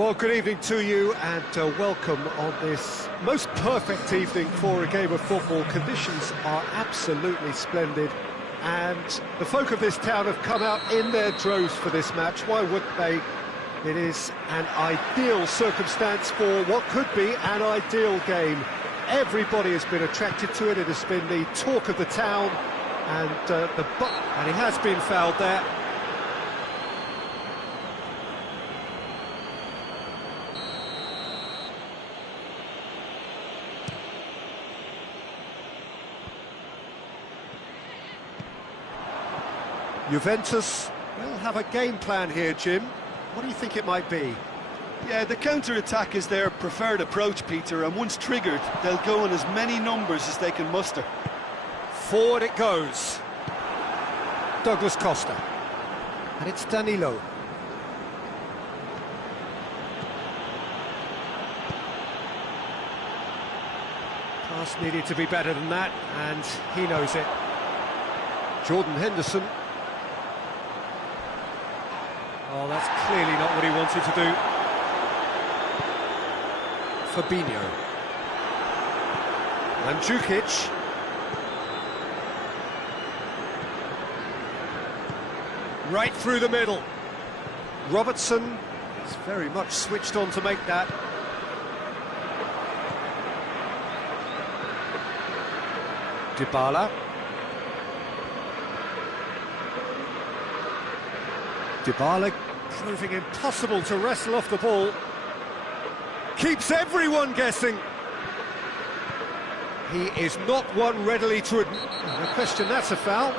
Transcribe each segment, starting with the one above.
Well, good evening to you and welcome on this most perfect evening for a game of football. Conditions are absolutely splendid and the folk of this town have come out in their droves for this match. Why wouldn't they? It is an ideal circumstance for what could be an ideal game. Everybody has been attracted to it. It has been the talk of the town and he has been fouled there. Juventus will have a game plan here, Jim. What do you think it might be? Yeah, the counter-attack is their preferred approach, Peter, and once triggered, they'll go in as many numbers as they can muster. Forward it goes. Douglas Costa. And it's Danilo. Pass needed to be better than that, and he knows it. Jordan Henderson. Oh, that's clearly not what he wanted to do. Fabinho. Mandzukic. Right through the middle. Robertson is very much switched on to make that. Dybala. Dybala proving impossible to wrestle off the ball. Keeps everyone guessing. He is not one readily to admit. No question, that's a foul.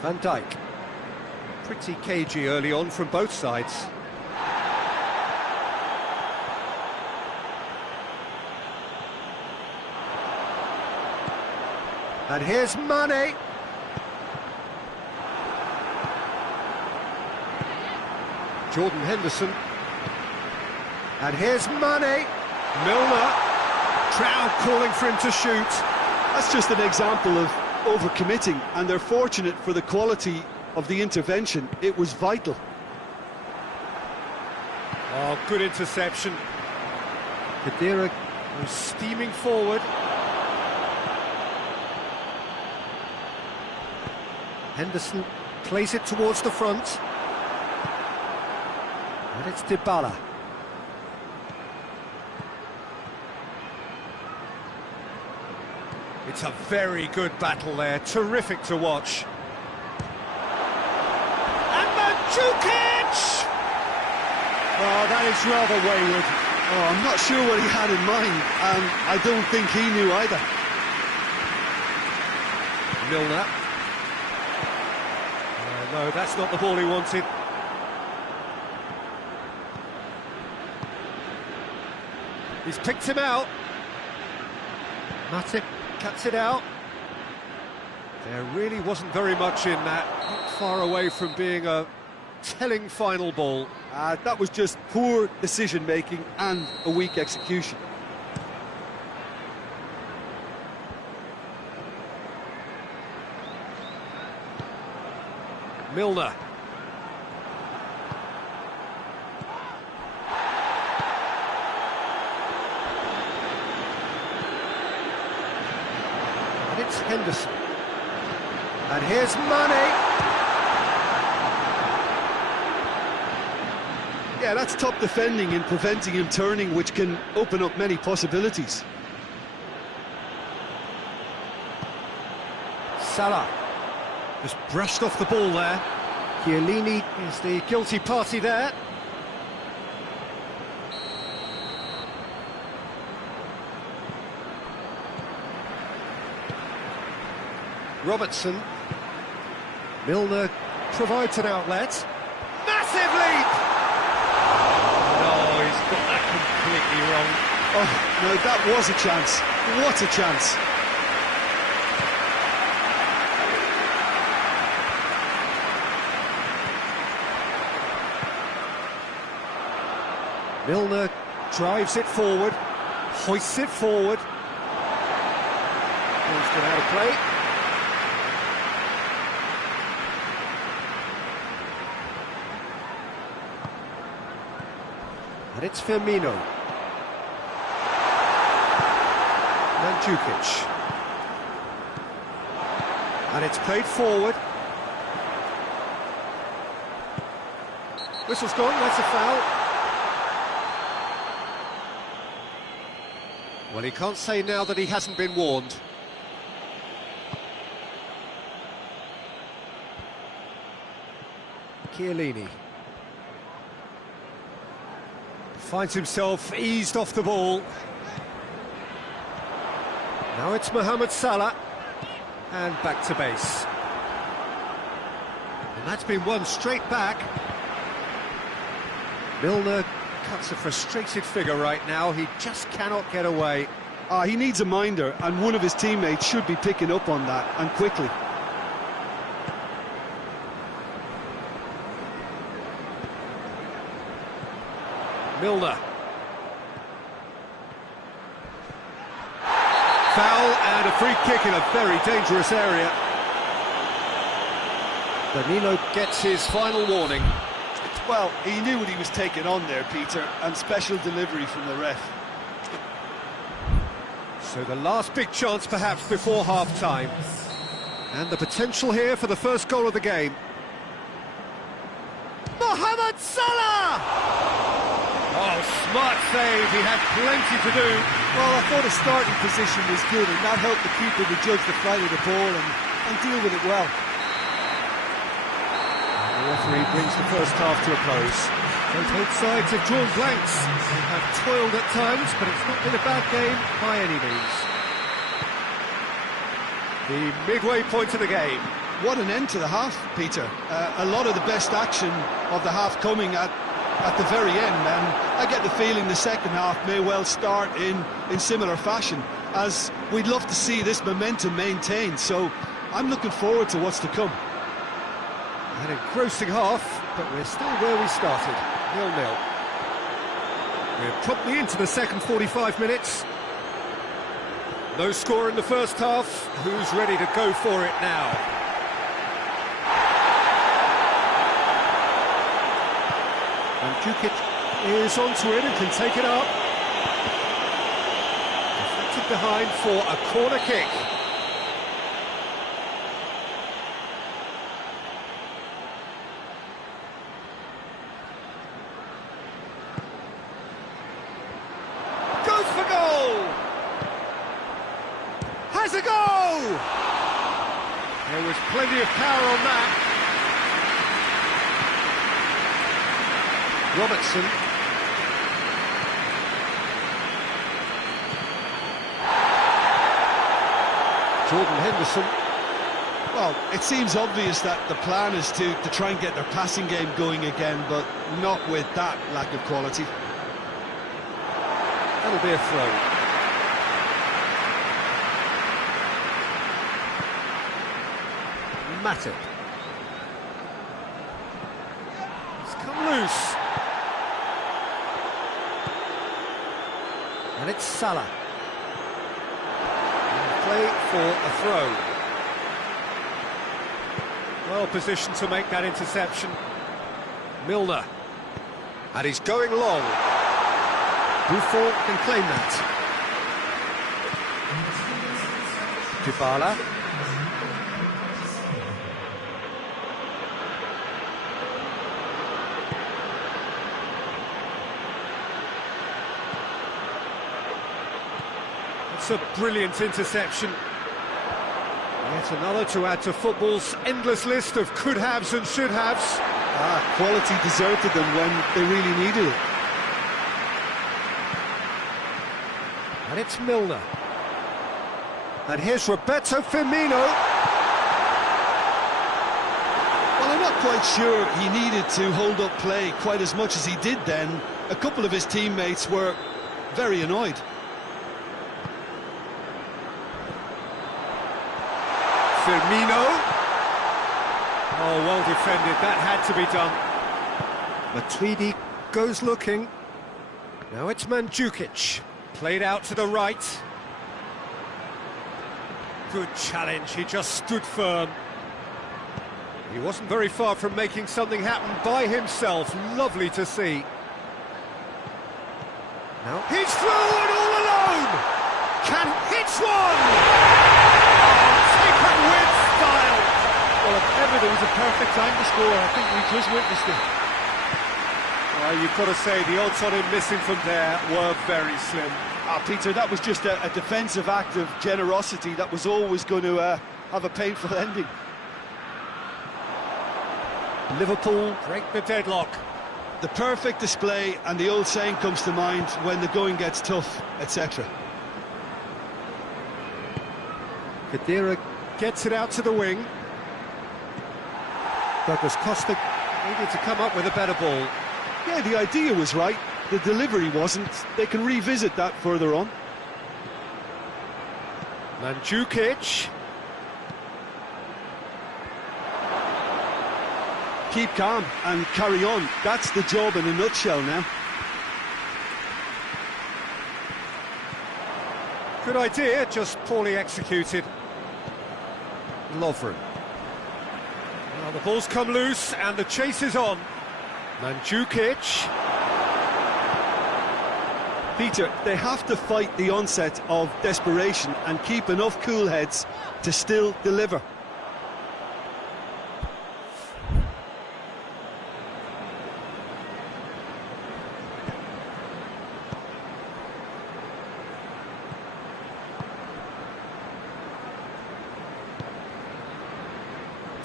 Van Dijk. Pretty cagey early on from both sides. And here's Mane. Jordan Henderson. And here's Mane. Milner. Crowd calling for him to shoot. That's just an example of overcommitting, and they're fortunate for the quality of the intervention. It was vital. Oh, good interception. Khedira was steaming forward. Henderson plays it towards the front. And it's Dybala. It's a very good battle there, terrific to watch. And Mandzukic! Oh, that is rather wayward. Oh, I'm not sure what he had in mind, and I don't think he knew either. Milner. No, that's not the ball he wanted. He's picked him out. Matip cuts it out. There really wasn't very much in that. Not far away from being a telling final ball. That was just poor decision-making and a weak execution. Milner. And it's Henderson. And here's Mane. Yeah, that's top defending and preventing him turning, which can open up many possibilities. Salah. Just brushed off the ball there. Chiellini is the guilty party there. Robertson. Milner provides an outlet. Massive leap! No, he's got that completely wrong. Oh, no, that was a chance. What a chance. Milner drives it forward, hoists it forward. Drifted out of play. And it's Firmino. Mandzukic. And it's played forward. Whistle's gone, that's a foul. Well, he can't say now that he hasn't been warned. Chiellini. Finds himself eased off the ball. Now it's Mohamed Salah. And back to base. And that's been won straight back. Milner cuts a frustrated figure right now. He just cannot get away. He needs a minder, and one of his teammates should be picking up on that, and quickly. Milner. Foul and a free kick in a very dangerous area. Danilo gets his final warning. Well, he knew what he was taking on there, Peter, and special delivery from the ref. So the last big chance perhaps before half-time. And the potential here for the first goal of the game. Mohamed Salah! Oh, smart save, he had plenty to do. Well, I thought his starting position was good, and that helped the keeper to judge the flight of the ball and deal with it well. The referee brings the first half to a close. Both sides have drawn blanks. They have toiled at times, but it's not been a bad game by any means. The midway point of the game. What an end to the half, Peter. A lot of the best action of the half coming at the very end, and I get the feeling the second half may well start in similar fashion, as we'd love to see this momentum maintained, so I'm looking forward to what's to come. An engrossing half, but we're still where we started, 0-0. We're promptly into the second 45 minutes. No score in the first half. Who's ready to go for it now? Mandzukic is onto it and can take it up. Deflected behind for a corner kick. Goes for goal! Has a goal! There was plenty of power on that. Robertson. Jordan Henderson. Well, it seems obvious that the plan is to try and get their passing game going again, but not with that lack of quality. That'll be a throw. Matip. It's come loose. And it's Salah. And play for a throw. Well positioned to make that interception. Milner. And he's going long. Buffon can claim that. Dybala. It's a brilliant interception. Yet another to add to football's endless list of could-haves and should-haves. Quality deserted them when they really needed it. And it's Milner. And here's Roberto Firmino. Well, I'm not quite sure he needed to hold up play quite as much as he did then. A couple of his teammates were very annoyed. Firmino. Oh, well defended. That had to be done. Matuidi goes looking. Now it's Mandzukic. Played out to the right. Good challenge, he just stood firm. He wasn't very far from making something happen by himself. Lovely to see. Now he's through and all alone! Hits one! Oh, taken with style! Well, if ever there was a perfect time to score, I think we just witnessed it. Well, you've got to say, the odds on him missing from there were very slim. Peter, that was just a defensive act of generosity that was always going to have a painful ending. Liverpool break the deadlock. The perfect display, and the old saying comes to mind: when the going gets tough, etc. Khedira gets it out to the wing. Douglas Costa needed to come up with a better ball. Yeah, the idea was right, the delivery wasn't. They can revisit that further on. Mandzukic. Keep calm and carry on. That's the job in a nutshell now. Good idea, just poorly executed. Lovren. Now the ball's come loose and the chase is on. Mandzukic. Peter, they have to fight the onset of desperation and keep enough cool heads to still deliver.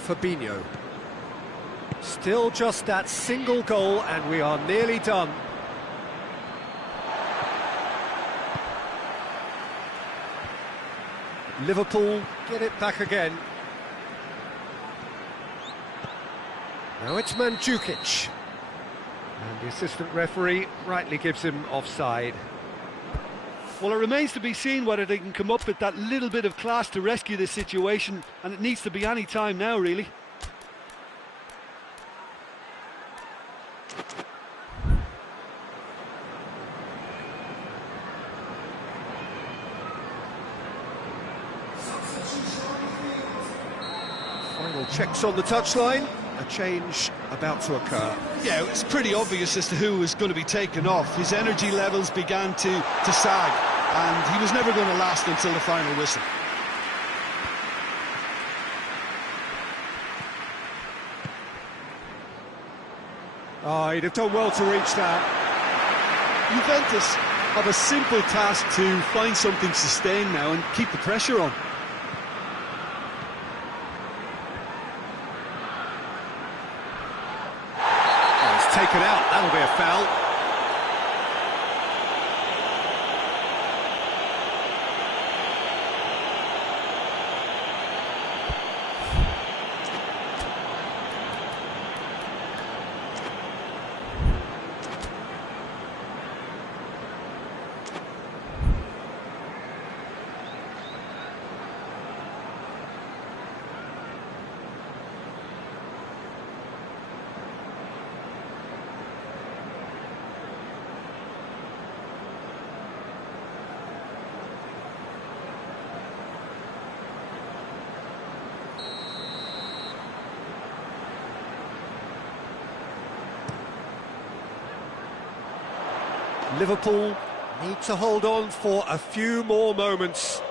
Fabinho. Still just that single goal and we are nearly done. Liverpool get it back again. Now it's Mandzukic. And the assistant referee rightly gives him offside. Well, it remains to be seen whether they can come up with that little bit of class to rescue this situation, and it needs to be any time now, really. Final checks on the touchline. A change about to occur. Yeah, it's pretty obvious as to who was going to be taken off. His energy levels began to sag, and he was never going to last until the final whistle. Oh, he'd have done well to reach that. Juventus have a simple task to find something sustained now and keep the pressure on. Taken out, that'll be a foul. Liverpool need to hold on for a few more moments.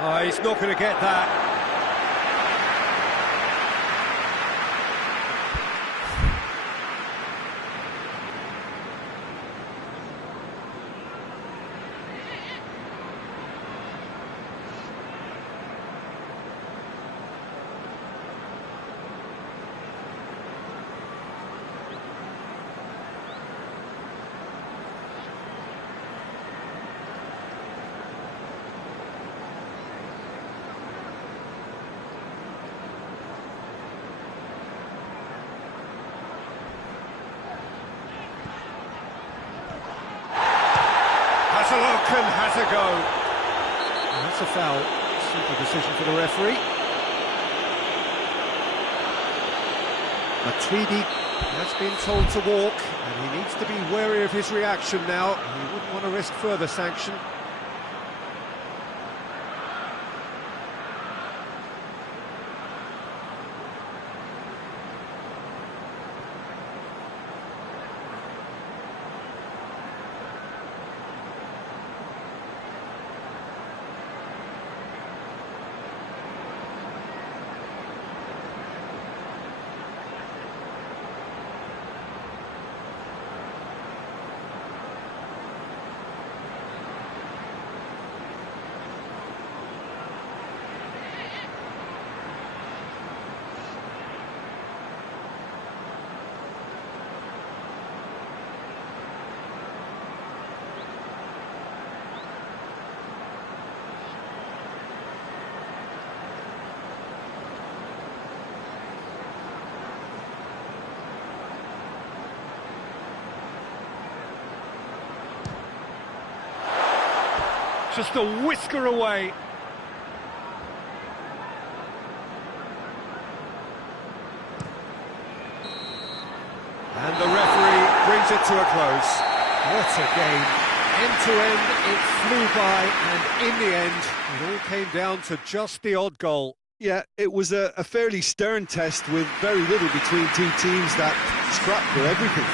Oh, he's not going to get that. Has a go. And that's a foul. Simple decision for the referee. Matuidi Has been told to walk, and he needs to be wary of his reaction now. He wouldn't want to risk further sanction. Just a whisker away. And the referee brings it to a close. What a game. End to end, it flew by, and in the end, it all came down to just the odd goal. Yeah, it was a fairly stern test with very little between two teams that scrapped for everything.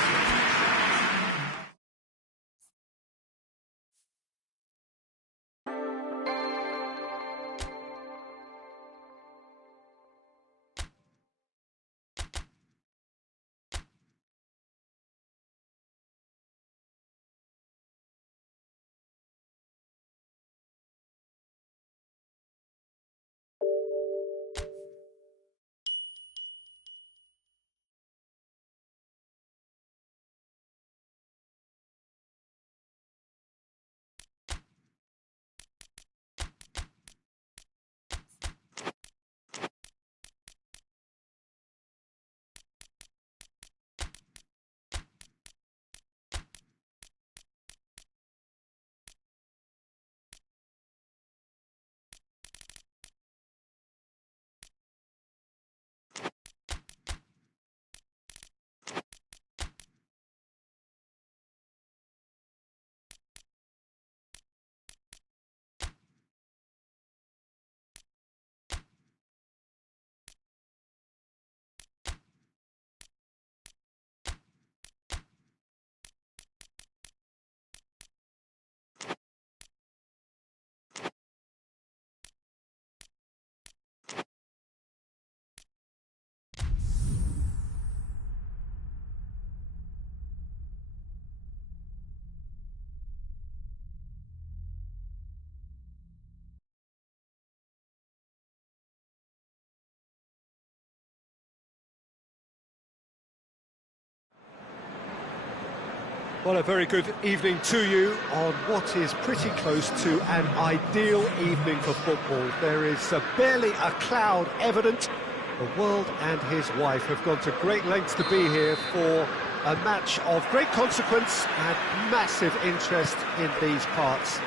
Well, a very good evening to you on what is pretty close to an ideal evening for football. There is barely a cloud evident. The world and his wife have gone to great lengths to be here for a match of great consequence and massive interest in these parts.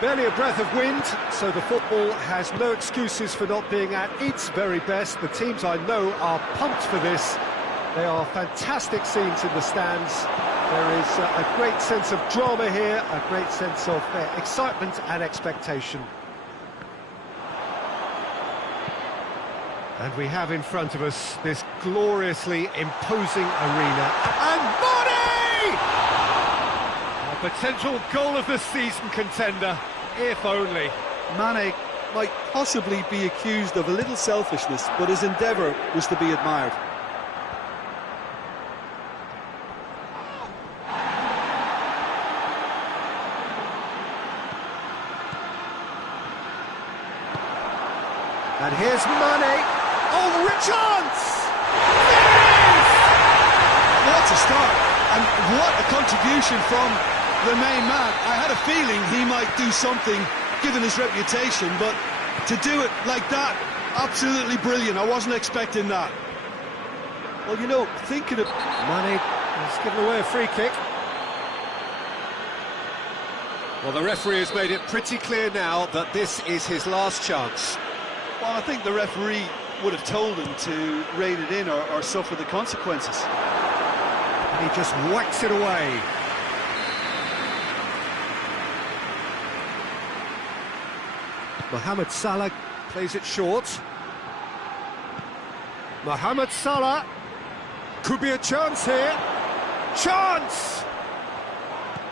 Barely a breath of wind, so the football has no excuses for not being at its very best. The teams I know are pumped for this. They are fantastic scenes in the stands. There is a great sense of drama here, a great sense of excitement and expectation. And we have in front of us this gloriously imposing arena. And Mane! A potential goal of the season contender, if only. Mane might possibly be accused of a little selfishness, but his endeavour was to be admired. And here's Mane. Oh, rich chance! Yes! What a start, and what a contribution from the main man. I had a feeling he might do something, given his reputation, but to do it like that, absolutely brilliant. I wasn't expecting that. Well, you know, thinking of... Mane has given away a free kick. Well, the referee has made it pretty clear now that this is his last chance. Well, I think the referee would have told him to rein it in or suffer the consequences. And he just whacks it away. Mohamed Salah plays it short. Mohamed Salah. Could be a chance here. Chance!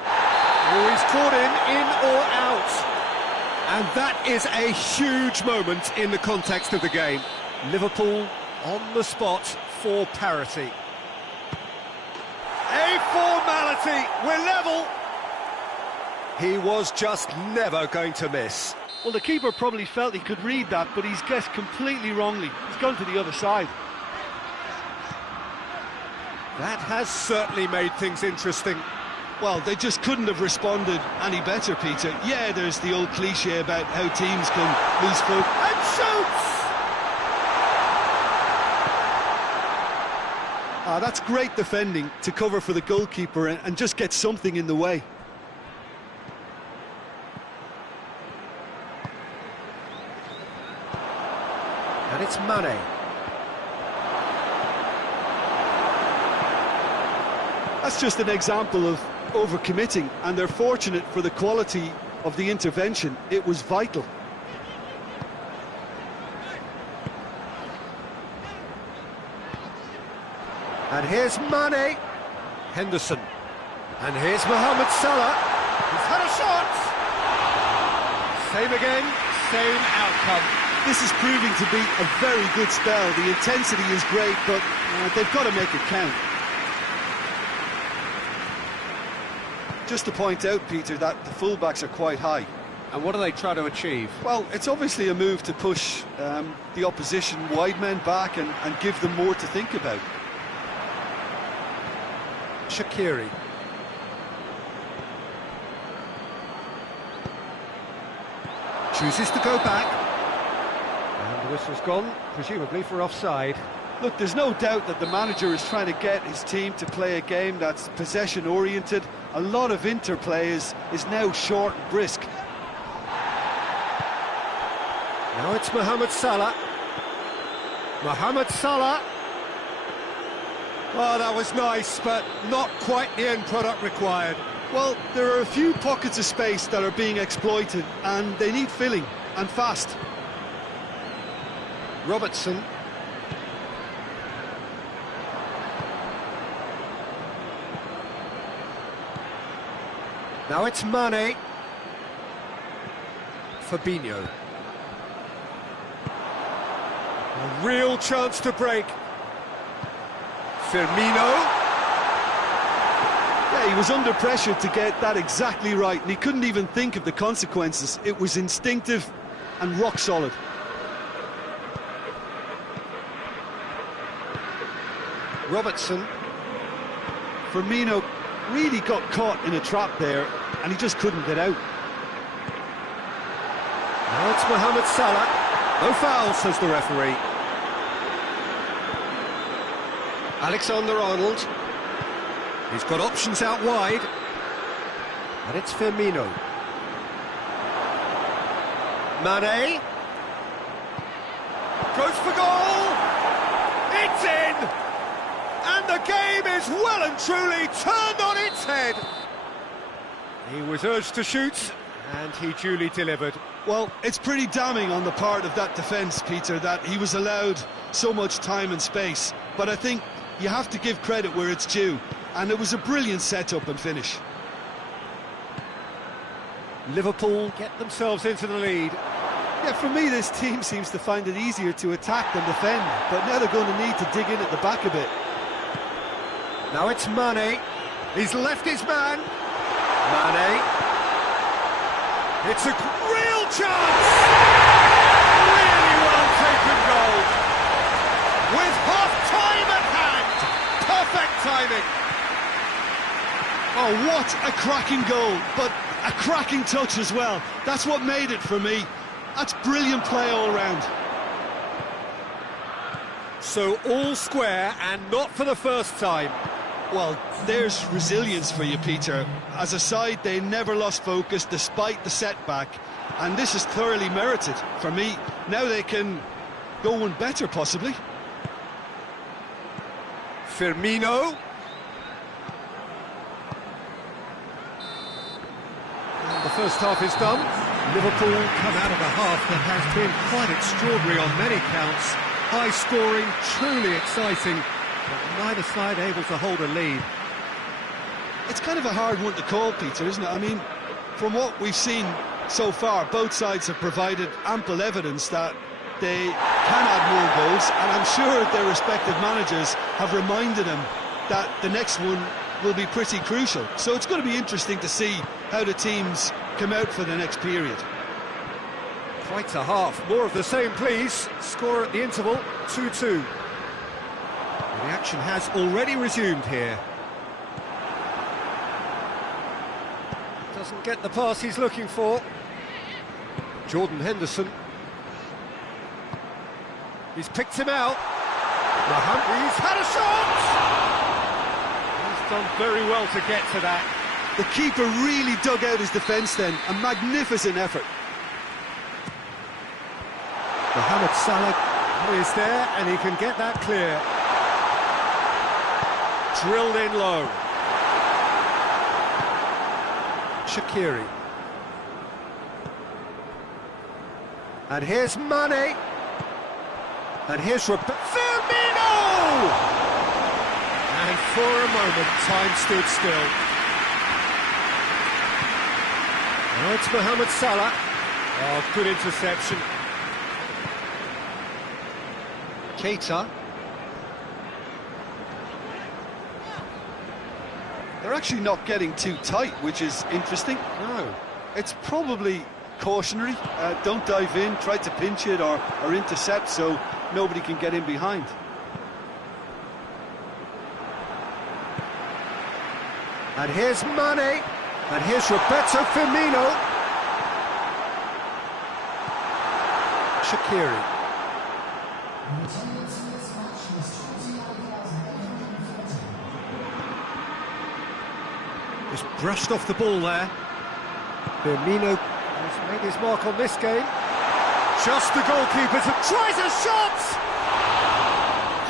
Oh, he's caught in or out. And that is a huge moment in the context of the game. Liverpool on the spot for parity. A formality, we're level. He was just never going to miss. Well, the keeper probably felt he could read that, but he's guessed completely wrongly. He's gone to the other side. That has certainly made things interesting. Well, they just couldn't have responded any better, Peter. Yeah, there's the old cliche about how teams can lose focus. And shoots! That's great defending to cover for the goalkeeper and just get something in the way. And it's Mane. That's just an example of overcommitting, and they're fortunate for the quality of the intervention. It was vital. And here's Mane. Henderson. And here's Mohamed Salah. He's had a shot. Same again, same outcome. This is proving to be a very good spell. The intensity is great, but they've got to make it count. Just to point out, Peter, that the fullbacks are quite high. And what do they try to achieve? Well, it's obviously a move to push the opposition wide men back and give them more to think about. Shaqiri. Chooses to go back. And the whistle's gone, presumably for offside. Look, there's no doubt that the manager is trying to get his team to play a game that's possession-oriented. A lot of interplay is now short and brisk. Now it's Mohamed Salah. Mohamed Salah. Oh, that was nice, but not quite the end product required. Well, there are a few pockets of space that are being exploited, and they need filling, and fast. Robertson. Now it's Mane. Fabinho. A real chance to break. Firmino. Yeah, he was under pressure to get that exactly right, and he couldn't even think of the consequences. It was instinctive and rock solid. Robertson. Firmino really got caught in a trap there, and he just couldn't get out. Now it's Mohamed Salah. No foul, says the referee. Alexander-Arnold. He's got options out wide. And it's Firmino. Mane. Goes for goal. It's in. And the game is well and truly turned on its head. He was urged to shoot, and he duly delivered. Well, it's pretty damning on the part of that defence, Peter, that he was allowed so much time and space. But I think you have to give credit where it's due, and it was a brilliant setup and finish. Liverpool get themselves into the lead. Yeah, for me, this team seems to find it easier to attack than defend, but now they're going to need to dig in at the back a bit. Now it's Mane. He's left his man. Mane. It's a real chance! Really well taken goal. With half-time at hand. Perfect timing. Oh, what a cracking goal, but a cracking touch as well. That's what made it for me. That's brilliant play all round. So all square, and not for the first time. Well, there's resilience for you, Peter. As a side, they never lost focus despite the setback, and this is thoroughly merited. For me, now they can go one better, possibly. Firmino. And the first half is done. Liverpool come out of a half that has been quite extraordinary on many counts. High scoring, truly exciting, but neither side able to hold a lead. It's kind of a hard one to call, Peter, isn't it? I mean, from what we've seen so far, both sides have provided ample evidence that they can add more goals, and I'm sure their respective managers have reminded them that the next one will be pretty crucial. So it's going to be interesting to see how the teams come out for the next period. Quite a half. More of the same, please. Score at the interval, 2-2. The action has already resumed here. Doesn't get the pass he's looking for. Jordan Henderson. He's picked him out. He's had a shot! He's done very well to get to that. The keeper really dug out his defence then. A magnificent effort. Mohamed Salah is there, and he can get that clear. Drilled in low. Shaqiri. And here's Mane. And here's Firmino! And for a moment, time stood still. Now it's Mohamed Salah. Oh, good interception. Keita. They're actually not getting too tight, which is interesting. No. It's probably cautionary. Don't dive in, try to pinch it or intercept so nobody can get in behind. And here's Mane. And here's Roberto Firmino. Shaqiri. Just brushed off the ball there. Firmino has made his mark on this game. Just the goalkeeper tries a shot!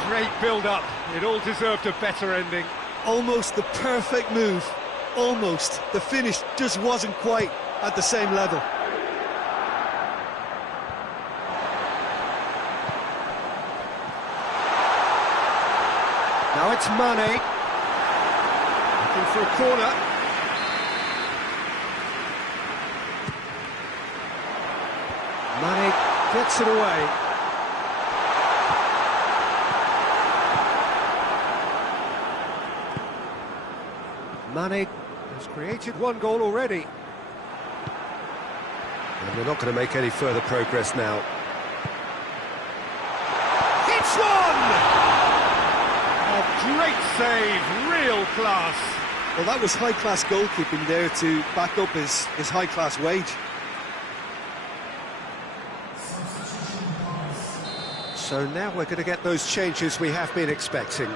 Great build-up. It all deserved a better ending. Almost the perfect move. Almost. The finish just wasn't quite at the same level. Now it's Mane. Looking for a corner. Mane gets it away. Mane has created one goal already. And they're not going to make any further progress now. It's one! A great save, real class. Well, that was high-class goalkeeping there to back up his high-class wage. So now we're going to get those changes we have been expecting.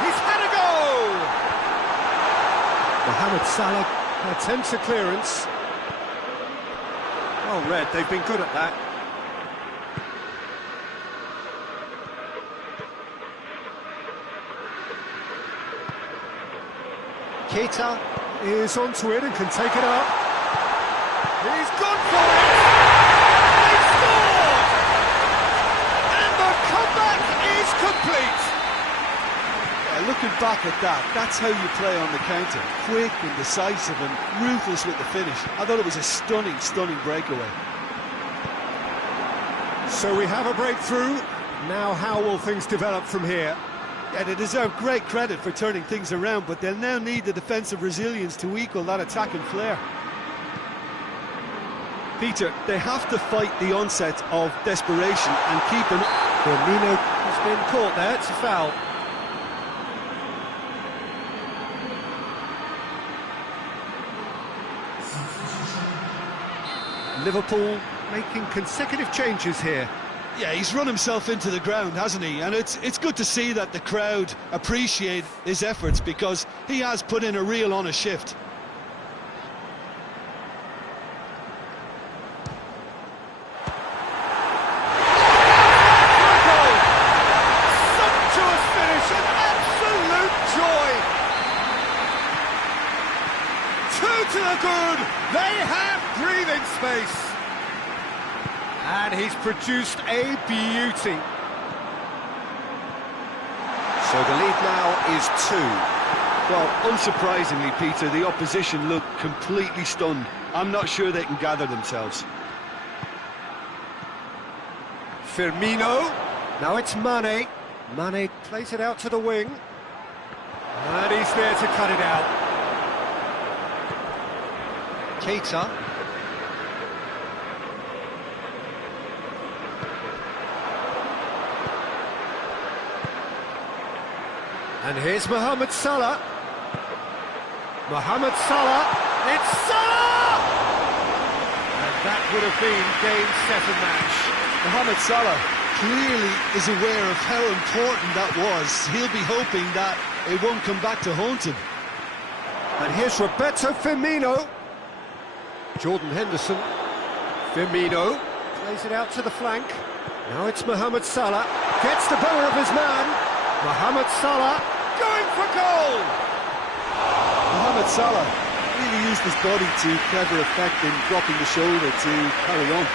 He's had a go! Mohamed Salah attempts a clearance. Well read, they've been good at that. Keita is onto it and can take it up. He's gone for it! They scored! And the comeback is complete! Yeah, looking back at that, that's how you play on the counter. Quick and decisive and ruthless with the finish. I thought it was a stunning, stunning breakaway. So we have a breakthrough. Now how will things develop from here? Yeah, they deserve great credit for turning things around, but they'll now need the defensive resilience to equal that attacking flair. Peter, they have to fight the onset of desperation and keep an... Firmino has been caught there, it's a foul. Liverpool making consecutive changes here. Yeah, he's run himself into the ground, hasn't he? And it's good to see that the crowd appreciate his efforts because he has put in a real honest shift. space. And he's produced a beauty. So the lead now is 2. Well, unsurprisingly, Peter, the opposition look completely stunned. I'm not sure they can gather themselves. Firmino. Now it's Mane. Mane plays it out to the wing. And he's there to cut it out. Keita. And here's Mohamed Salah. Mohamed Salah. It's Salah! And that would have been game, set and match. Mohamed Salah clearly is aware of how important that was. He'll be hoping that it won't come back to haunt him. And here's Roberto Firmino. Jordan Henderson. Firmino plays it out to the flank. Now it's Mohamed Salah. Gets the better of his man. Mohamed Salah going for goal! Mohamed Salah really used his body to clever effect in dropping the shoulder to carry on.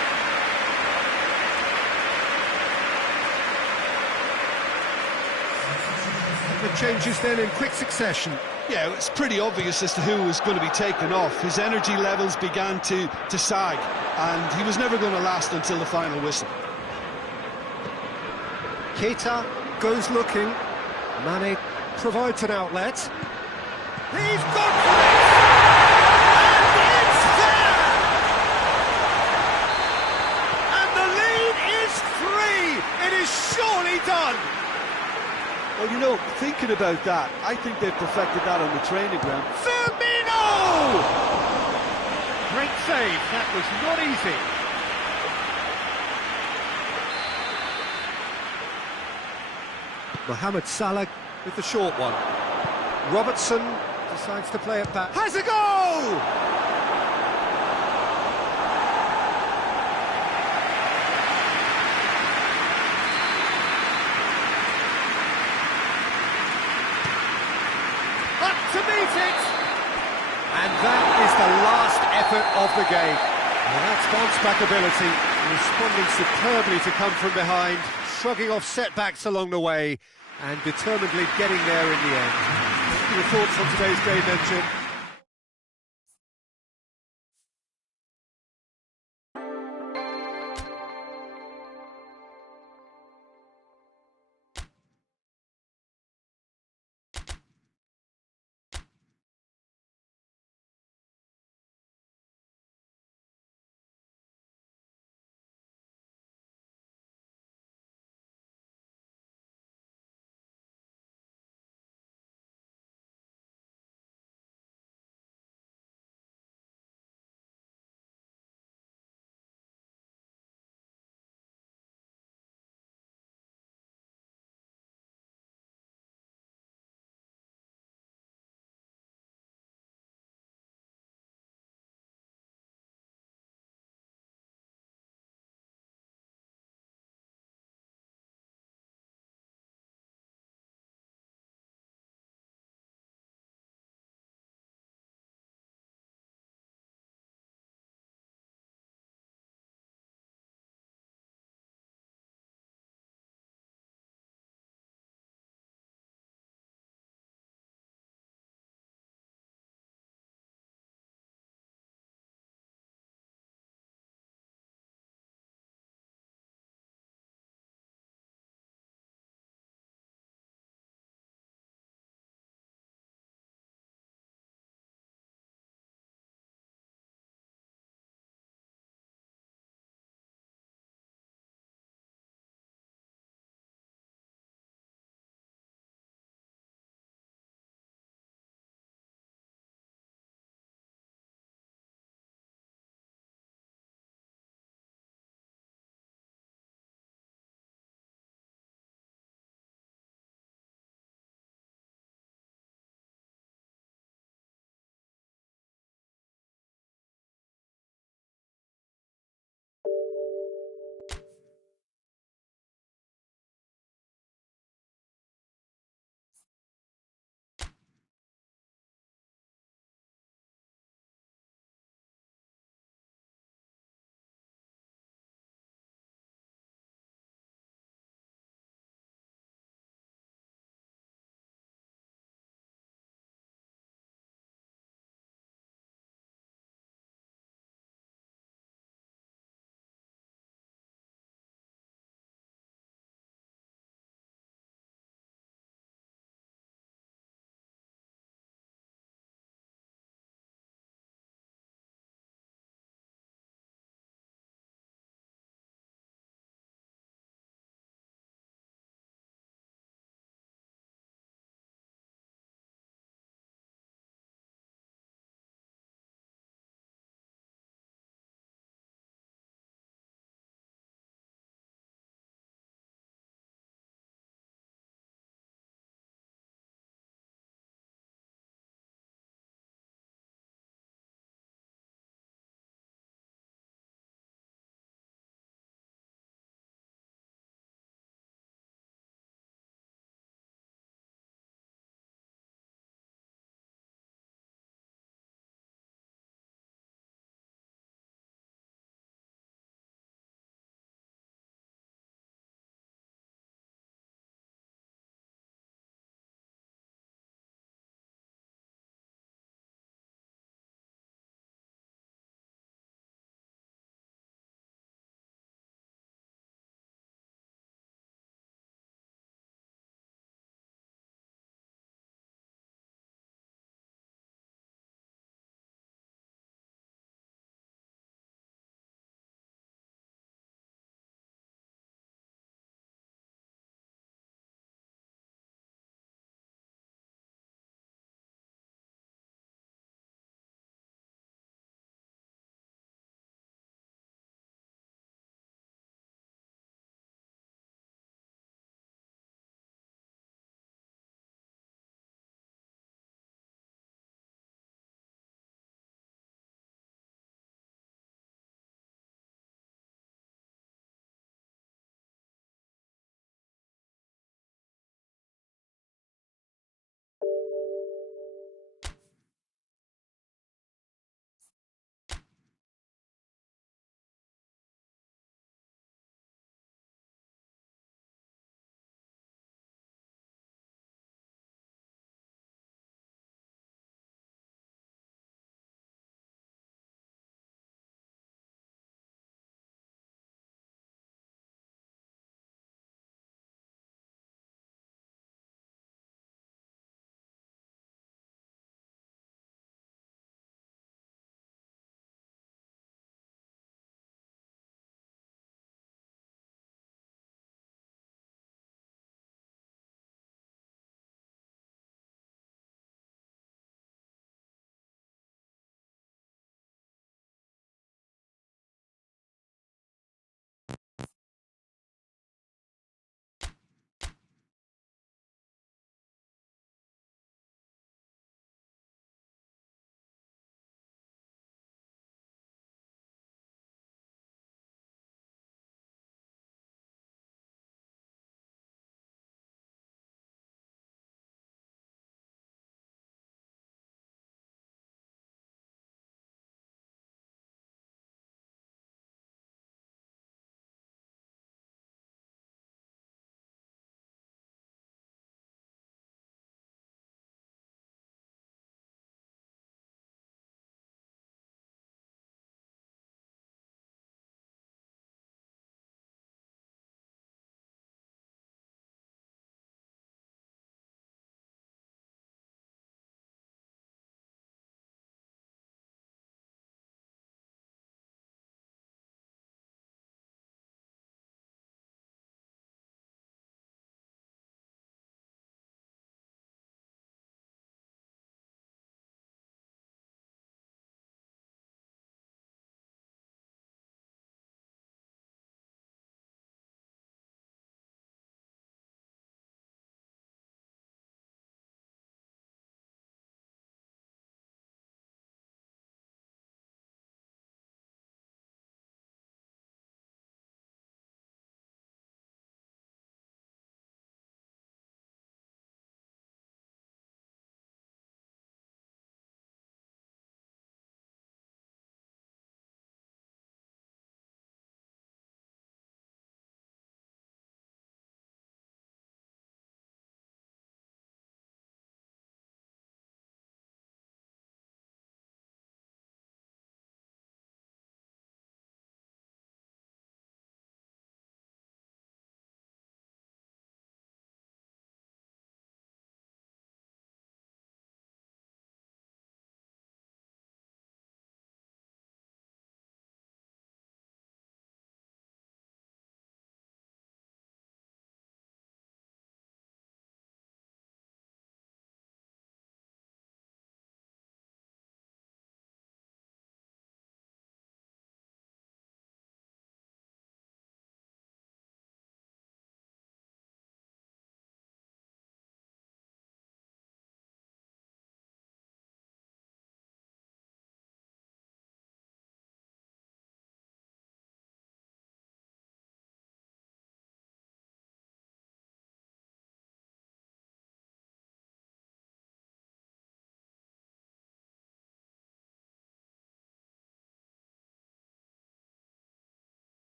And the changes then in quick succession. Yeah, it's pretty obvious as to who was going to be taken off. His energy levels began to sag, and he was never going to last until the final whistle. Keita goes looking. Mane provides an outlet. He's gone for it! And it's there! And the lead is 3! It is surely done! Well, you know, thinking about that, I think they've perfected that on the training ground. Firmino! Great save, that was not easy. Mohamed Salah with the short one. Robertson decides to play it back. Has a goal! Up to meet it! And that is the last effort of the game. Well, that's bounce-back ability, responding superbly to come from behind, shrugging off setbacks along the way, and determinedly getting there in the end. What are your thoughts on today's game then, Jim?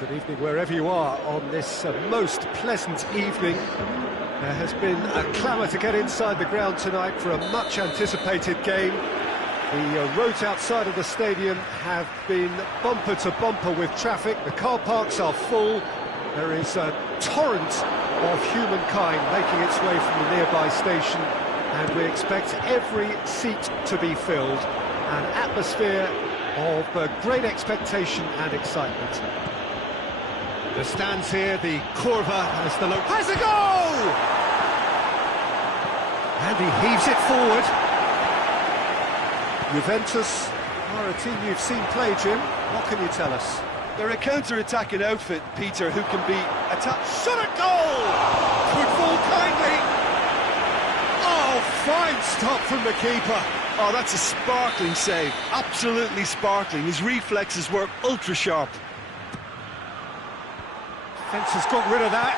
Good evening wherever you are on this most pleasant evening. There has been a clamour to get inside the ground tonight for a much-anticipated game. The roads outside of the stadium have been bumper to bumper with traffic. The car parks are full. There is a torrent of humankind making its way from the nearby station, and we expect every seat to be filled. An atmosphere of great expectation and excitement. The stands here, the Curva as the look has a goal! And he heaves it forward. Juventus are a team you've seen play, Jim. What can you tell us? They're a counter-attacking outfit, Peter, who can be attacked. Shot at goal! Could fall kindly. Oh, fine stop from the keeper. Oh, that's a sparkling save. Absolutely sparkling. His reflexes were ultra-sharp. Defence has got rid of that.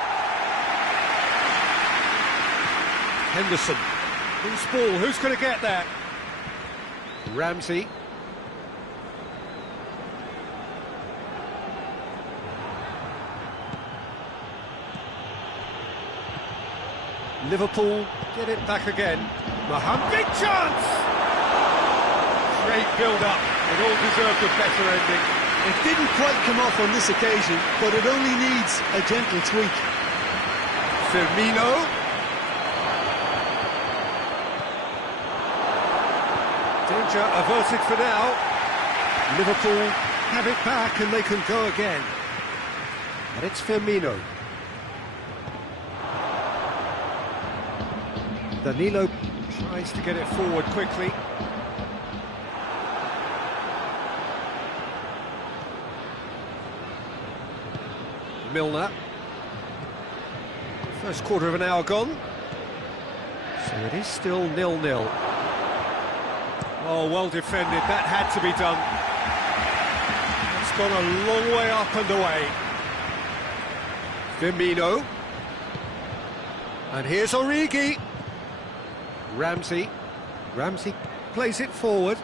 Henderson. Loose ball. Who's going to get that? Ramsey. Liverpool get it back again. Mohamed, big chance! Great build-up. It all deserved a better ending. It didn't quite come off on this occasion, but it only needs a gentle tweak. Firmino. Danger averted for now. Liverpool have it back and they can go again. And it's Firmino. Danilo tries to get it forward quickly. Milner. First quarter of an hour gone. So it is still 0-0. Oh, well defended. That had to be done. It's gone a long way up and away. Firmino. And here's Origi. Ramsey plays it forward.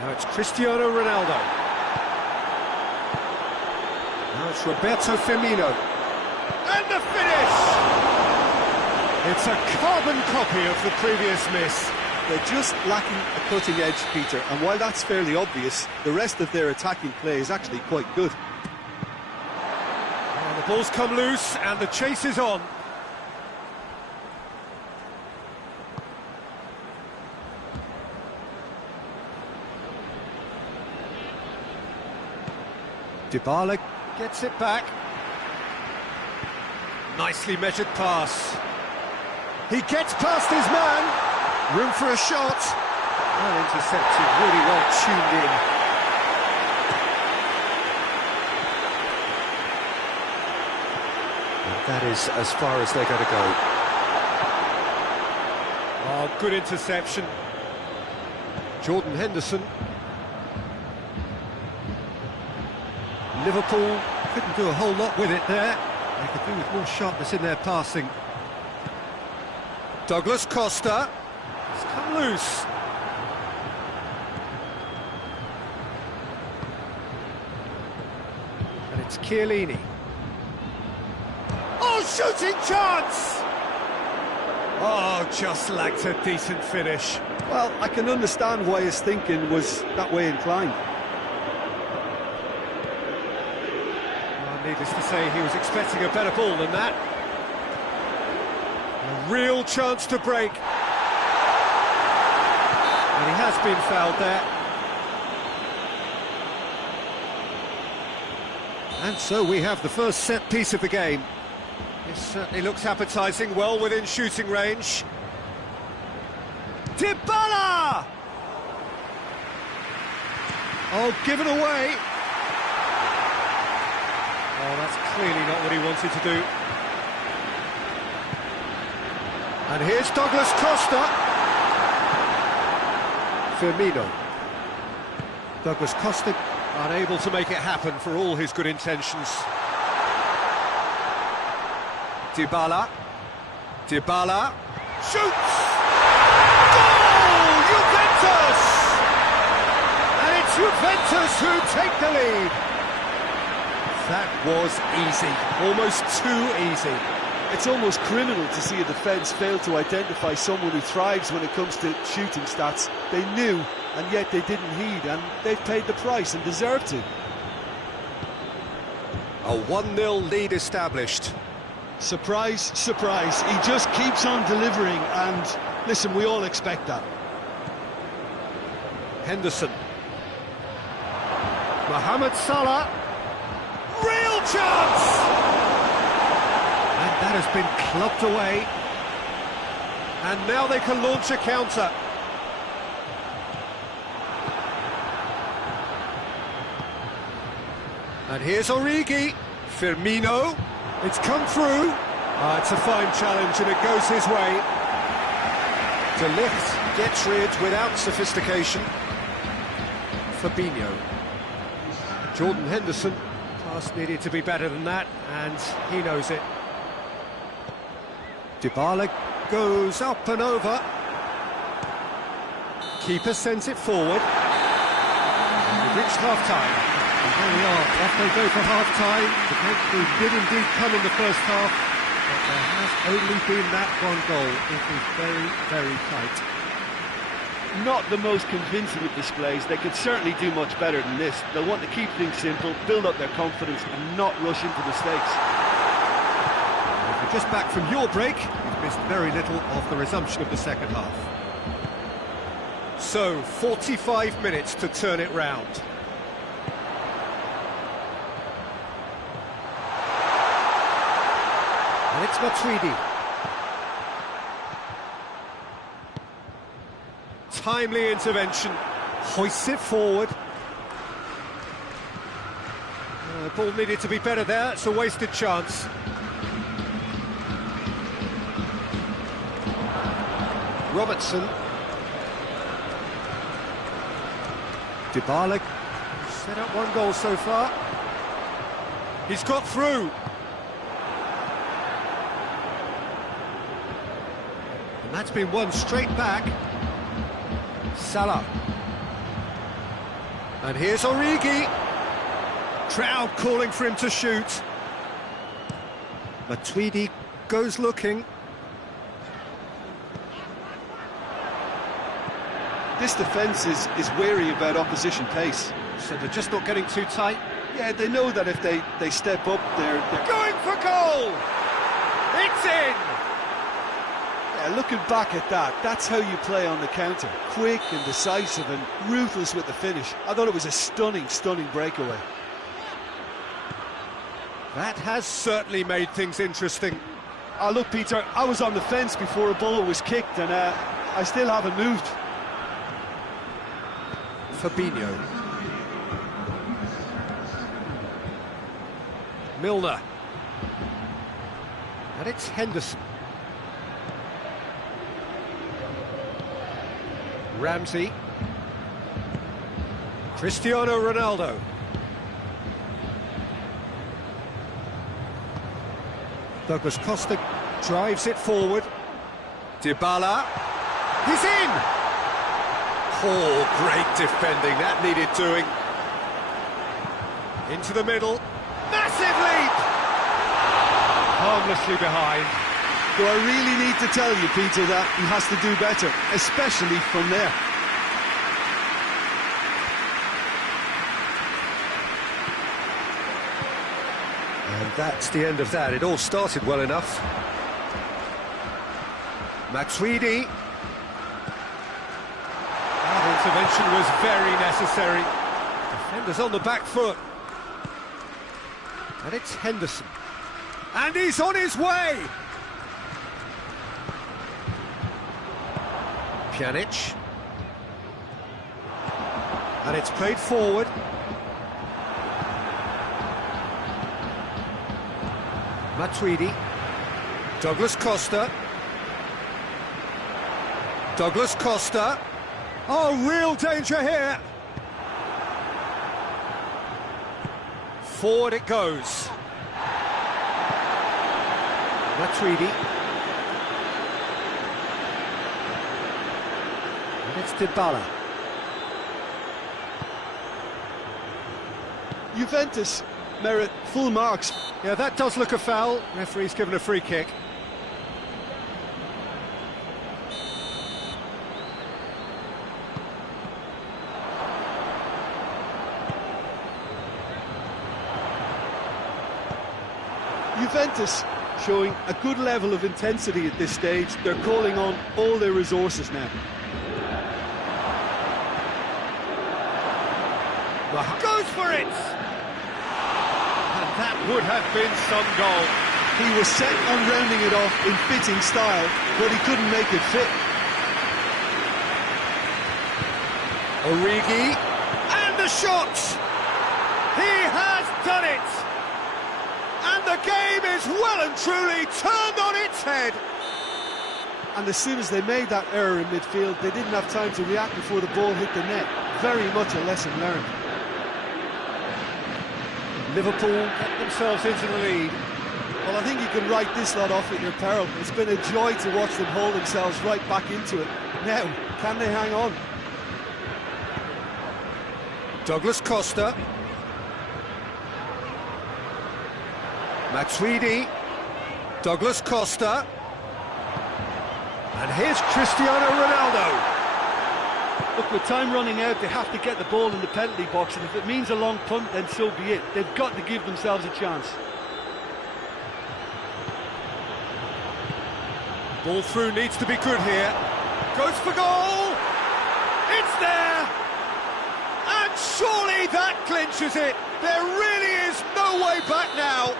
Now it's Cristiano Ronaldo. Now it's Roberto Firmino. And the finish! It's a carbon copy of the previous miss. They're just lacking a cutting edge, Peter, and while that's fairly obvious, the rest of their attacking play is actually quite good. And the ball's come loose and the chase is on. Dybala gets it back. Nicely measured pass. He gets past his man. Room for a shot. Well intercepted, really well tuned in. And that is as far as they're going to go. Oh, good interception. Jordan Henderson. Liverpool couldn't do a whole lot with it there. They could do with more sharpness in their passing. Douglas Costa. It's come loose. And it's Chiellini. Oh, shooting chance! Oh, just lacked a decent finish. Well, I can understand why his thinking was that way inclined. Needless to say, he was expecting a better ball than that. A real chance to break. And he has been fouled there. And so we have the first set piece of the game. This certainly looks appetising, well within shooting range. Dybala! Oh, given away. Oh, that's clearly not what he wanted to do. And here's Douglas Costa. Firmino. Douglas Costa unable to make it happen for all his good intentions. Dybala. Dybala. Shoots! Goal! Juventus! And it's Juventus who take the lead. That was easy, almost too easy. It's almost criminal to see a defence fail to identify someone who thrives when it comes to shooting stats. They knew, and yet they didn't heed, and they've paid the price and deserved to. A 1-0 lead established. Surprise, surprise. He just keeps on delivering, and listen, we all expect that. Henderson. Mohamed Salah. Real chance! And that has been clubbed away. And now they can launch a counter. And here's Origi. Firmino. It's come through. It's a fine challenge and it goes his way. De Ligt gets rid without sophistication. Fabinho. Jordan Henderson. Pass needed to be better than that, and he knows it. Dybala goes up and over. Keeper sends it forward. We've reached half-time. And there we are, off they go for half-time. The breakthrough did indeed come in the first half, but there has only been that one goal. It is very, very tight. Not the most convincing of displays. They could certainly do much better than this. They'll want to keep things simple, build up their confidence and not rush into mistakes. If you're just back from your break, you've missed very little of the resumption of the second half. So, 45 minutes to turn it round. And it's Matuidi. Timely intervention, hoists it forward. The ball needed to be better there, it's a wasted chance. Robertson. Dybala set up one goal so far. He's got through. And that's been won straight back. Salah. And here's Origi. Crowd calling for him to shoot. Matuidi goes looking. This defence is wary about opposition pace. So they're just not getting too tight? Yeah, they know that if they step up, they're going for goal! It's in! Yeah, looking back at that, that's how you play on the counter. Quick and decisive and ruthless with the finish. I thought it was a stunning, stunning breakaway. That has certainly made things interesting. Look, Peter, I was on the fence before a ball was kicked and I still haven't moved. Fabinho. Milner. And it's Henderson. Ramsey. Cristiano Ronaldo. Douglas Costa drives it forward. Dybala. He's in! Oh, great defending, that needed doing. Into the middle. Massive leap! Harmlessly behind. Do I really need to tell you, Peter, that he has to do better, especially from there? And that's the end of that. It all started well enough. Matuidi. That intervention was very necessary. Defenders on the back foot. And it's Henderson. And he's on his way! Pjanic. And it's played forward. Matuidi. Douglas Costa. Douglas Costa. Oh, real danger here. Forward it goes. Matuidi. And it's Dybala. Juventus merit full marks. Yeah, that does look a foul. Referee's given a free kick. Juventus showing a good level of intensity at this stage. They're calling on all their resources now. Goes for it! And that would have been some goal. He was set on rounding it off in fitting style, but he couldn't make it fit. Origi, and the shot! He has done it! And the game is well and truly turned on its head. And as soon as they made that error in midfield, they didn't have time to react before the ball hit the net. Very much a lesson learned. Liverpool get themselves into the lead. Well, I think you can write this lot off at your peril. It's been a joy to watch them hold themselves right back into it. Now, can they hang on? Douglas Costa. Matuidi. Douglas Costa. And here's Cristiano Ronaldo. Look, with time running out, they have to get the ball in the penalty box, and if it means a long punt, then so be it. They've got to give themselves a chance. Ball through needs to be good here. Goes for goal! It's there! And surely that clinches it! There really is no way back now!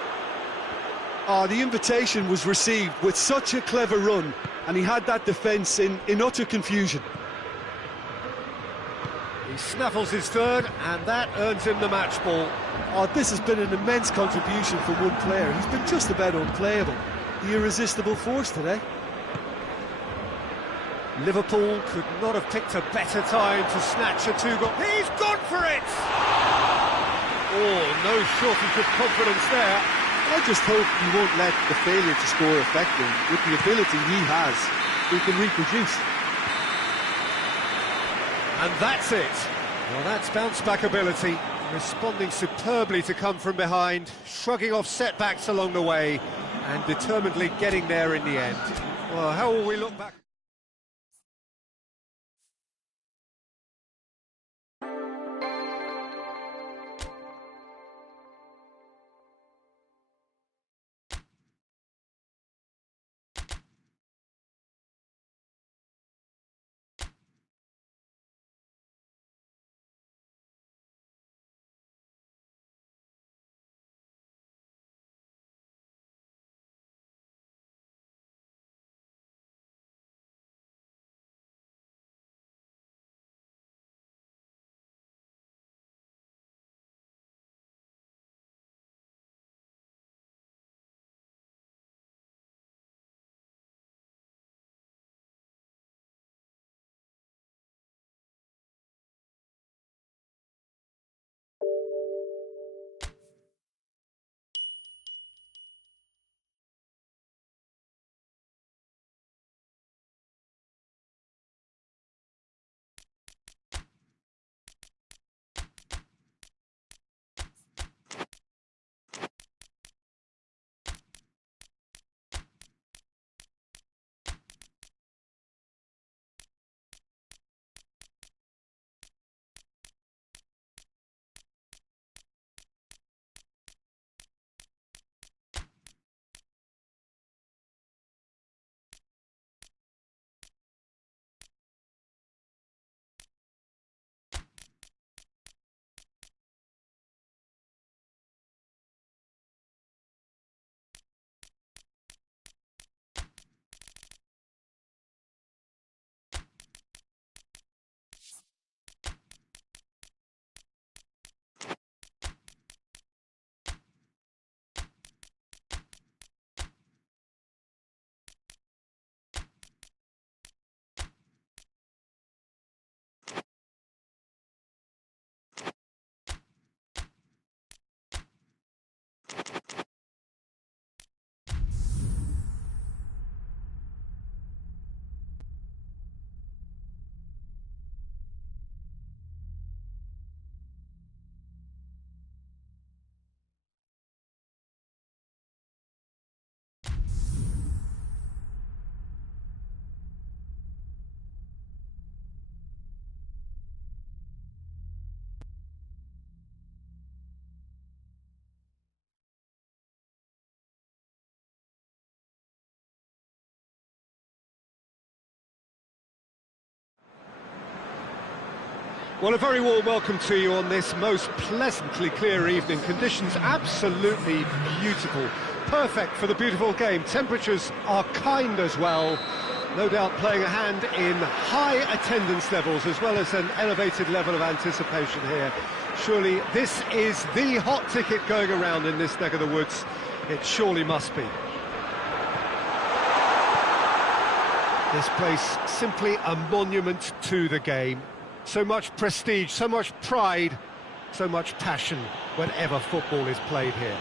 Oh, the invitation was received with such a clever run, and he had that defence in utter confusion. He snaffles his third, and that earns him the match ball. Oh, this has been an immense contribution from one player. He's been just about unplayable. The irresistible force today. Liverpool could not have picked a better time to snatch a two-goal. He's gone for it! Oh, no shortage of confidence there. I just hope he won't let the failure to score affect him. With the ability he has, he can reproduce. And that's it. Well, that's bounce-back ability, responding superbly to come from behind, shrugging off setbacks along the way, and determinedly getting there in the end. Well, how will we look back? Well, a very warm welcome to you on this most pleasantly clear evening. Conditions absolutely beautiful. Perfect for the beautiful game. Temperatures are kind as well. No doubt playing a hand in high attendance levels as well as an elevated level of anticipation here. Surely this is the hot ticket going around in this neck of the woods. It surely must be. This place simply a monument to the game. So much prestige, so much pride, so much passion whenever football is played here.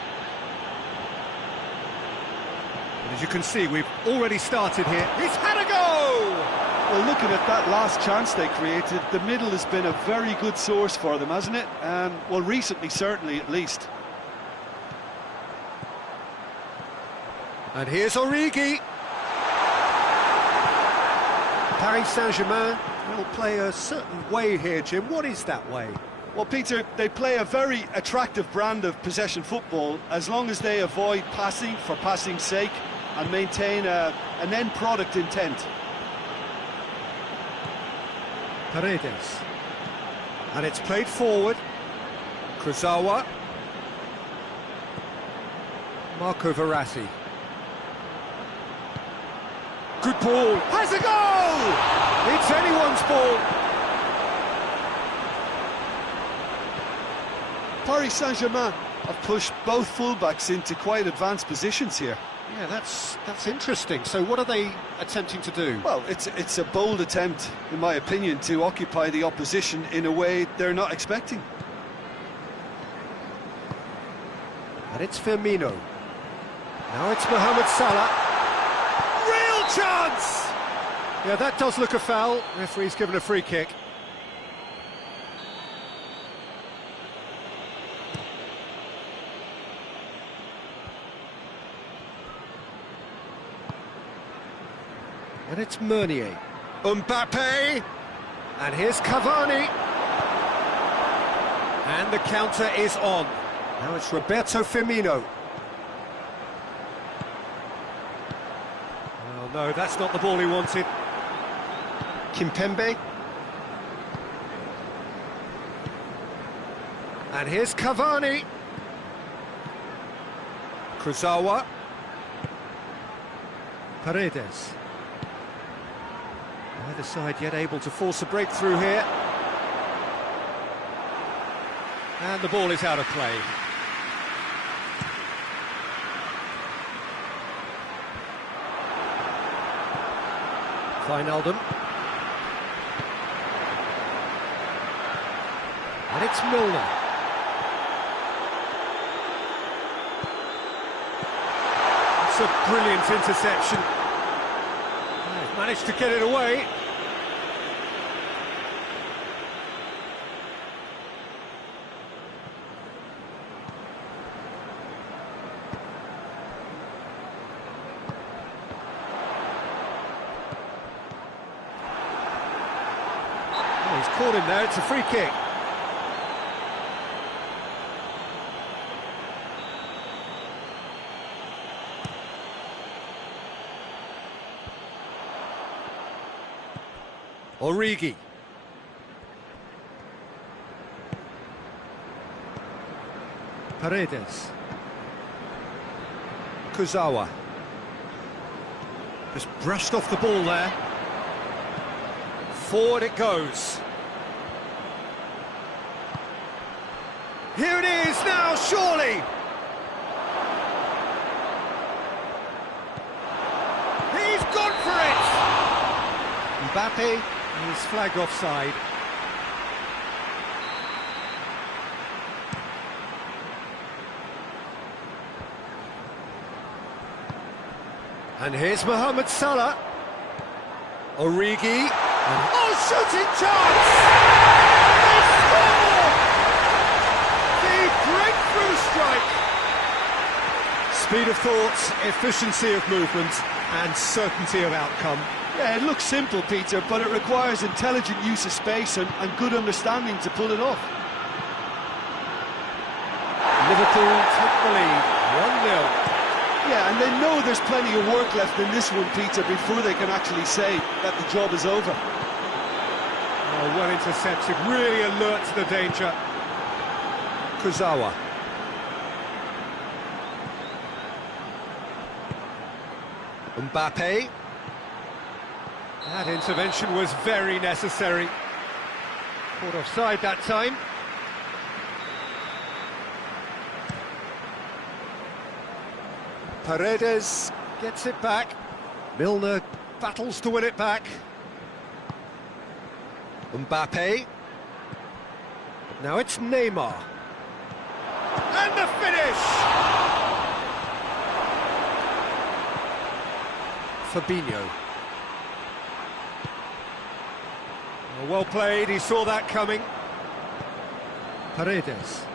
And as you can see, we've already started here. He's had a go! Well, looking at that last chance they created, the middle has been a very good source for them, hasn't it? Well, recently, certainly, at least. And here's Origi. Paris Saint-Germain will play a certain way here, Jim. What is that way? Well, Peter, they play a very attractive brand of possession football as long as they avoid passing for passing's sake and maintain an end product intent. Paredes. And it's played forward. Kurzawa. Marco Verratti. Good ball. Has a goal! It's anyone's ball. Paris Saint-Germain have pushed both fullbacks into quite advanced positions here. Yeah, that's interesting. So what are they attempting to do? Well, it's a bold attempt, in my opinion, to occupy the opposition in a way they're not expecting. And it's Firmino. Now it's Mohamed Salah. Real chance! Yeah, that does look a foul. Referee's given a free kick. And it's Meunier. Mbappe! And here's Cavani. And the counter is on. Now it's Roberto Firmino. Oh no, that's not the ball he wanted. Kimpembe. And here's Cavani. Kurzawa. Paredes. Neither side yet able to force a breakthrough here. And the ball is out of play. Wijnaldum. And it's Milner. It's a brilliant interception. They've managed to get it away. Oh, he's caught him there, it's a free kick. Origi. Paredes. Kurzawa. Just brushed off the ball there. Forward it goes. Here it is now, surely! He's gone for it! Mbappe. He's flagged offside. And here's Mohamed Salah. Origi. Oh, shooting chance! They score! The breakthrough strike! Speed of thought, efficiency of movement, and certainty of outcome. Yeah, it looks simple, Peter, but it requires intelligent use of space and good understanding to pull it off. Liverpool take the lead, 1-0. Yeah, and they know there's plenty of work left in this one, Peter, before they can actually say that the job is over. Oh, well intercepted, really alert to the danger. Kurzawa. Mbappe. That intervention was very necessary. Caught offside that time. Paredes gets it back. Milner battles to win it back. Mbappe. Now it's Neymar. And the finish! Fabinho. Well played, he saw that coming. Paredes.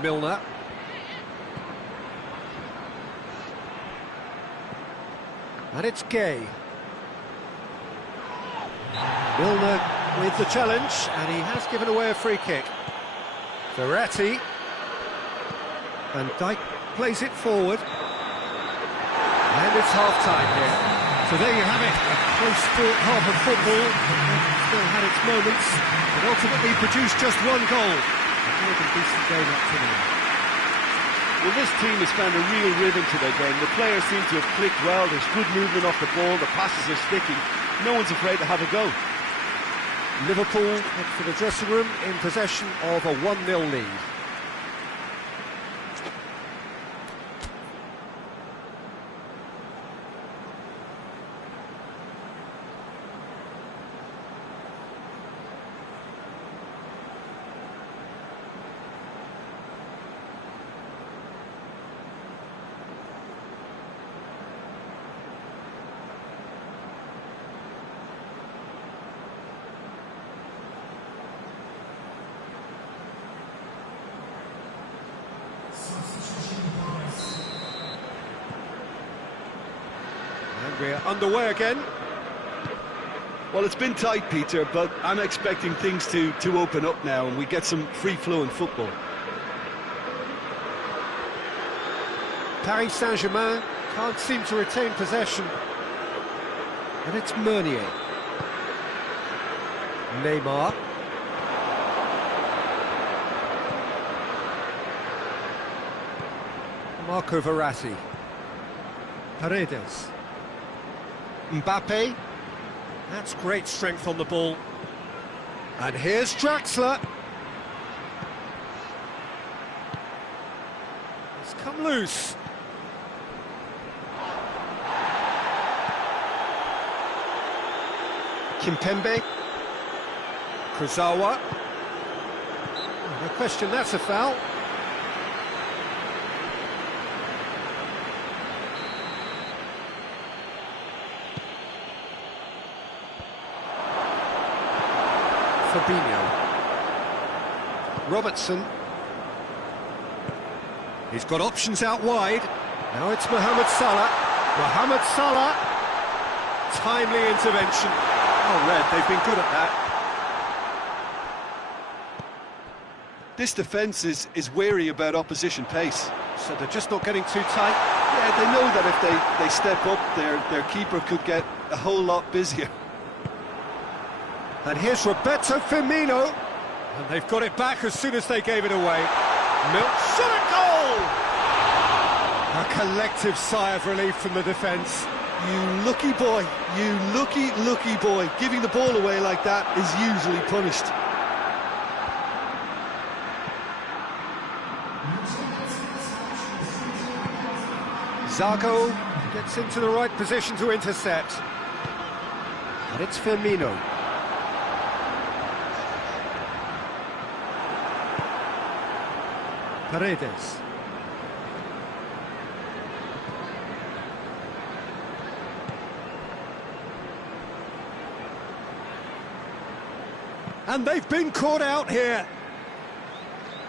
Milner. And it's Gay. Milner with the challenge, and he has given away a free kick. Verratti. Van Dijk plays it forward. And it's half-time here. So there you have it, a close-fought half of football. It still had its moments, but ultimately produced just one goal. A more than decent game up to now. Well, this team has found a real rhythm to their game. The players seem to have clicked well, there's good movement off the ball, the passes are sticking. No one's afraid to have a go. Liverpool head for the dressing room in possession of a 1-0 lead. And we're underway again. Well, it's been tight, Peter, but I'm expecting things to open up now and we get some free-flowing football. Paris Saint-Germain can't seem to retain possession. And it's Meunier. Neymar. Marco Verratti. Paredes. Mbappe. That's great strength on the ball. And here's Draxler. It's come loose. Kimpembe. Kurzawa. No question, that's a foul. Fabinho. Robertson. He's got options out wide. Now it's Mohamed Salah. Mohamed Salah. Timely intervention. Oh, Red, they've been good at that. This defence is wary about opposition pace. So they're just not getting too tight. Yeah, they know that if they step up, their keeper could get a whole lot busier. And here's Roberto Firmino. And they've got it back as soon as they gave it away. Shot at goal! A collective sigh of relief from the defence. You lucky boy, you lucky boy. Giving the ball away like that is usually punished. Zago gets into the right position to intercept. And it's Firmino. Paredes. And they've been caught out here.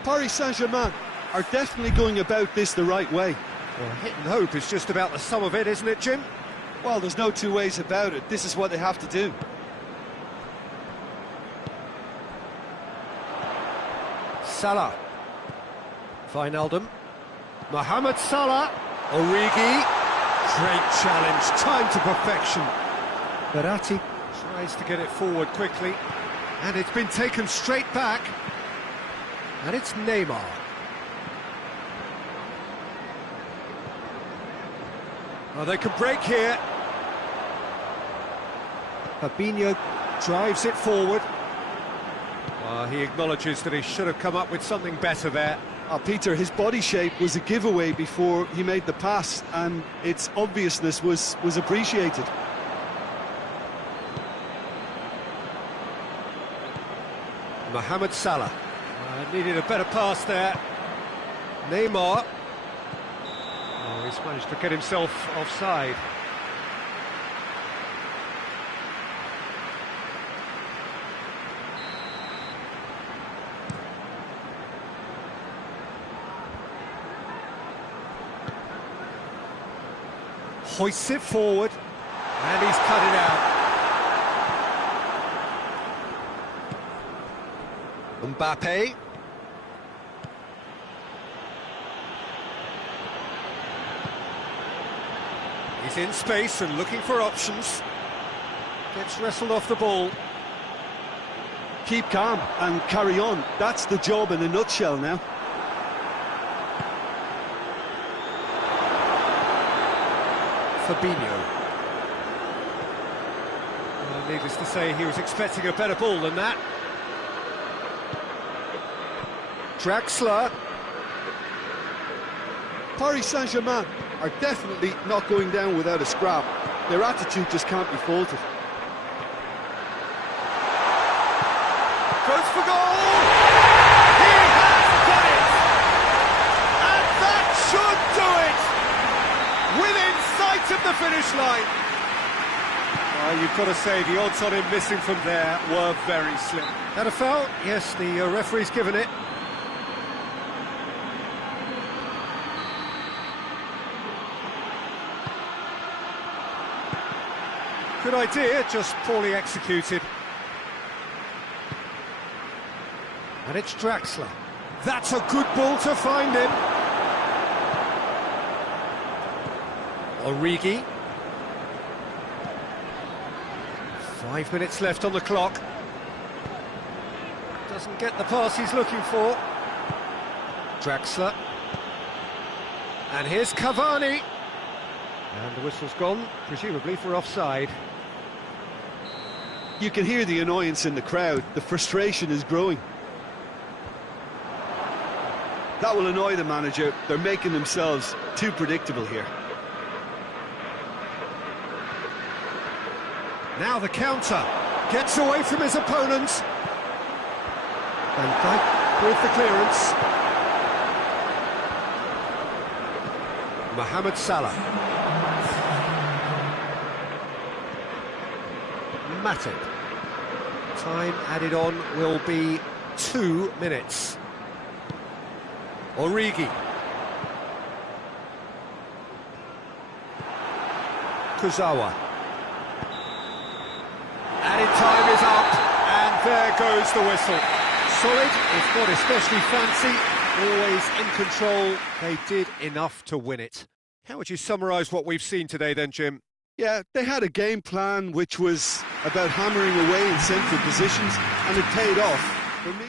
Paris Saint-Germain are definitely going about this the right way. Well, hit and hope is just about the sum of it, isn't it, Jim? Well, there's no two ways about it. This is what they have to do. Salah. Wijnaldum. Mohamed Salah. Origi. Great challenge, time to perfection. Berratti tries to get it forward quickly, and it's been taken straight back. And it's Neymar. Oh, they could break here. Fabinho drives it forward. He acknowledges that he should have come up with something better there. Peter, his body shape was a giveaway before he made the pass, and its obviousness was appreciated. Mohamed Salah needed a better pass there. Neymar. Oh, he's managed to get himself offside. Hoists it forward, and he's cut it out. Mbappe. He's in space and looking for options. Gets wrestled off the ball. Keep calm and carry on. That's the job in a nutshell now. Fabinho. Needless to say, he was expecting a better ball than that. Draxler. Paris Saint-Germain are definitely not going down without a scrap. Their attitude just can't be faulted. Goes for goal! He has done it! And that should do it! Within sight of the finish line. You've got to say, the odds on him missing from there were very slim. That a foul? Yes, the referee's given it. Good idea, just poorly executed. And it's Draxler. That's a good ball to find him. Origi. 5 minutes left on the clock. Doesn't get the pass he's looking for. Draxler. And here's Cavani. And the whistle's gone, presumably for offside. You can hear the annoyance in the crowd. The frustration is growing. That will annoy the manager. They're making themselves too predictable here. Now the counter. Gets away from his opponents. Van Dijk with the clearance. Mohamed Salah. Matip. Time added on will be 2 minutes. Origi. Kurzawa. Added time is up, and there goes the whistle. Solid, if not especially fancy, always in control. They did enough to win it. How would you summarise what we've seen today then, Jim? Yeah, they had a game plan which was about hammering away in central positions, and it paid off. For me...